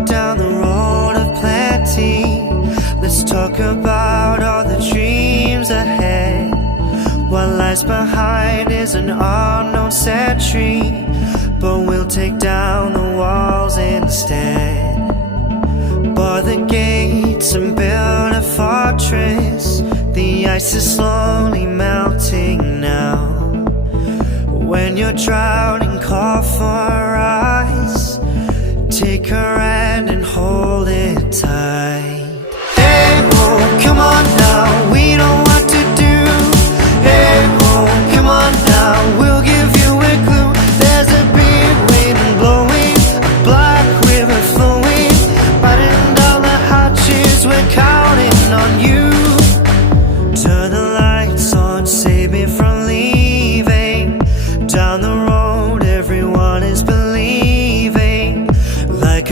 walk down the road of plenty. Let's talk about all the dreams ahead. What lies behind is an unknown sentry, but we'll take down the walls instead. Bar the gates and build a fortress. The ice is slowly melting now. When you're drowning, call